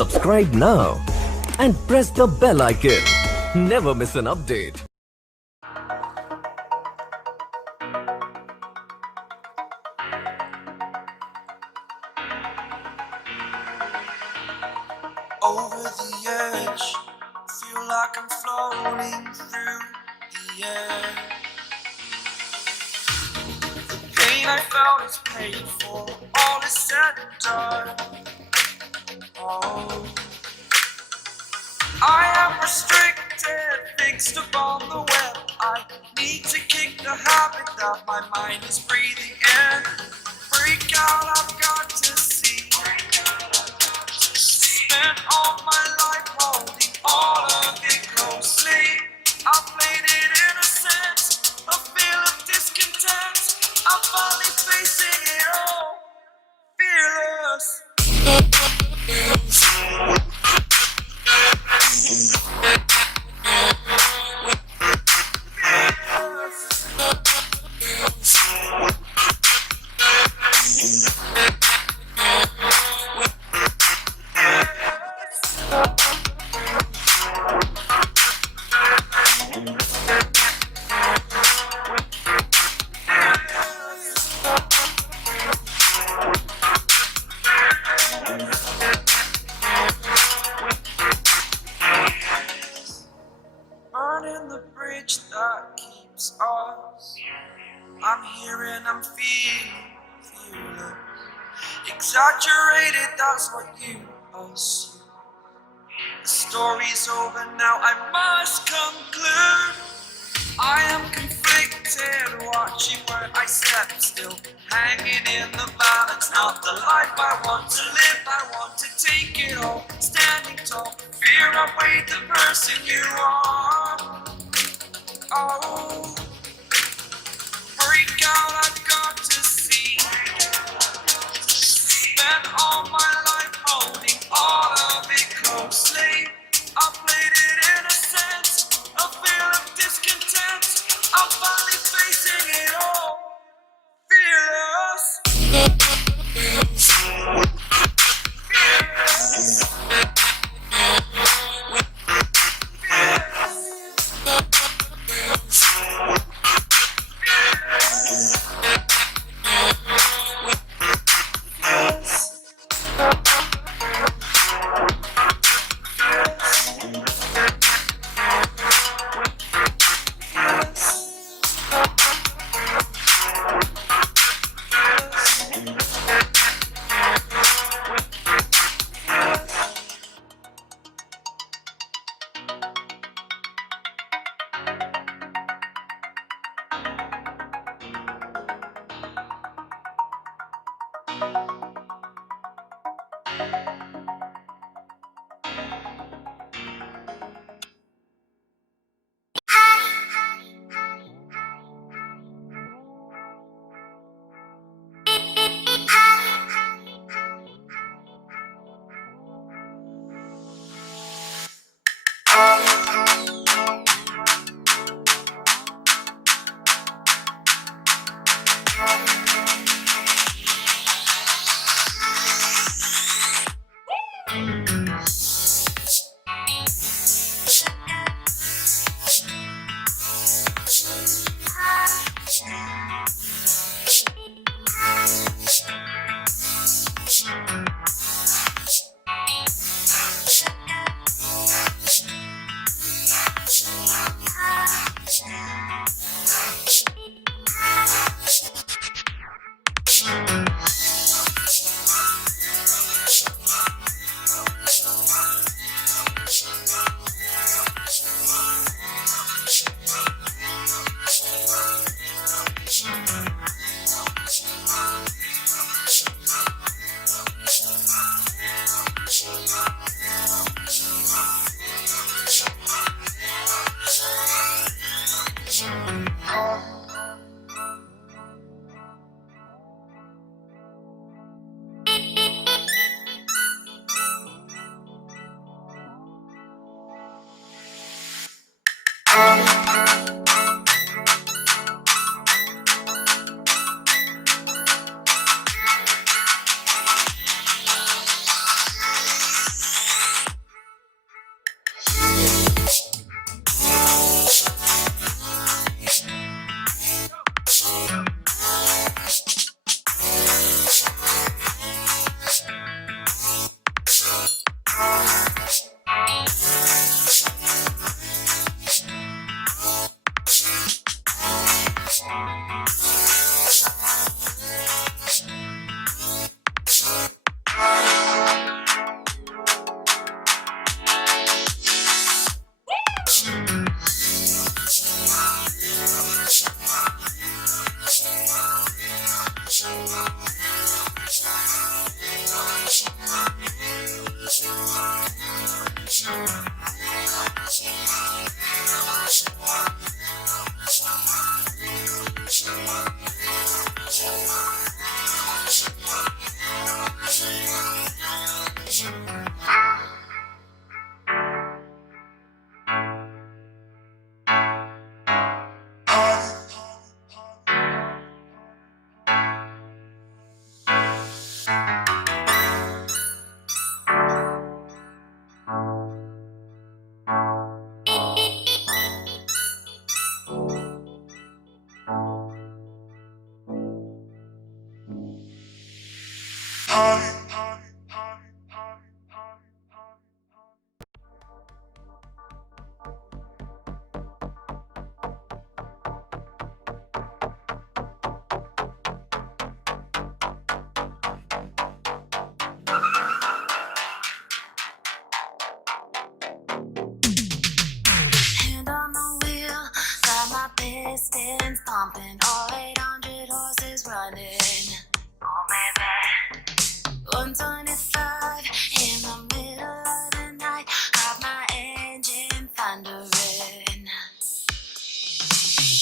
Subscribe now and press the bell icon. Never miss an update. Over the edge, feel like I'm floating through the air. The pain I felt is paid for, all is said and done. Oh, I am restricted, fixed upon the web. I need to kick the habit that my mind is breathing in. Break out, I've got to see. Spent all my life holding all of it closely. I played it innocent, a feel of discontent. I'm finally facing it all, fearless. Burning the bridge that keeps us. I'm here and I'm feeling fearless. Exaggerated, that's what you assume. The story's over now, I must conclude. I am conflicted, watching where I step still, hanging in the balance. Not the life I want to live, I want to take it all. Standing tall, fear outweighed the person you are. Oh, break out, I've got to see. Spent all my life holding all of it closely. I played it innocent, a feel of discontent. I'm finally facing it all, fearless. Hand on the wheel, got my pistons pumping, all 800 horses running. Oh, baby. 125 in the middle of the night, got my engine thundering.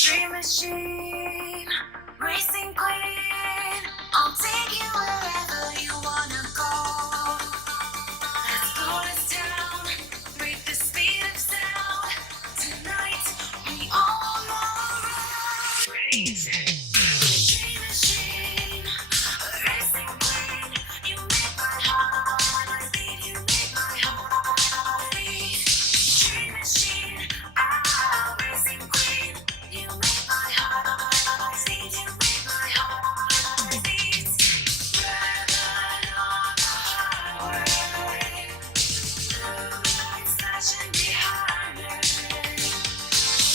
Dream machine, racing queen, I'll take you wherever you wanna go. Let's slow this down, break the speed of sound. Tonight, we all know crazy. Dream machine, racing queen, you make my heart beat, you make my heart beat. Dream machine, racing queen, you make my heart beat, you make my heart beat. Riding on the highway, blue lights flashing behind me.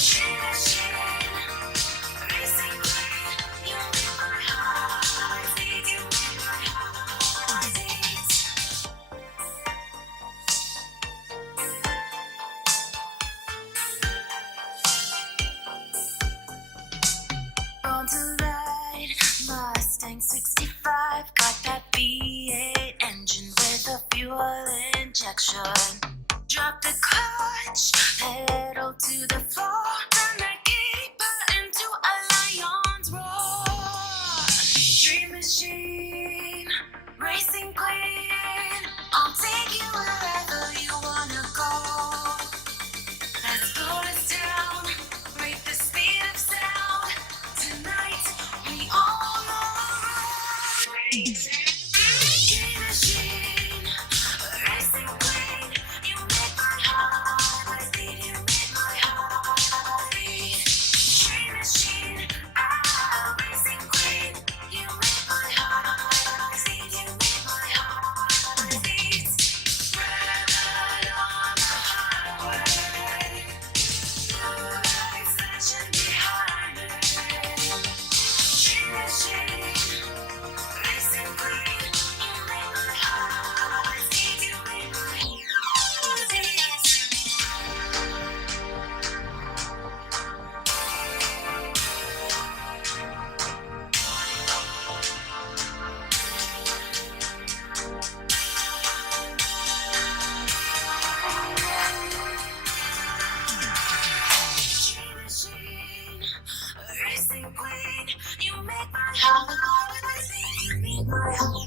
Dream machine, racing queen, you make my heart beat, you make my heart beat. Born to ride, Mustang 65, got that V8 engine with a fuel injection. Drop the clutch, pedal to the floor, turn the key button to a lion's roar. Dream machine, racing queen, I'll take you wherever you wanna go. Let's slow this down, break the speed of sound. Tonight, we all know crazy. Dream machine, racing queen, you make my heart beat, you make my heart beat. Dream machine, racing queen, you make my heart beat, you make my heart beat. Riding on the highway, blue lights flashing behind me. Dream machine, racing queen, you make my heart beat, you make my heart beat. Dream machine, racing queen, you make my heart beat, you make my heart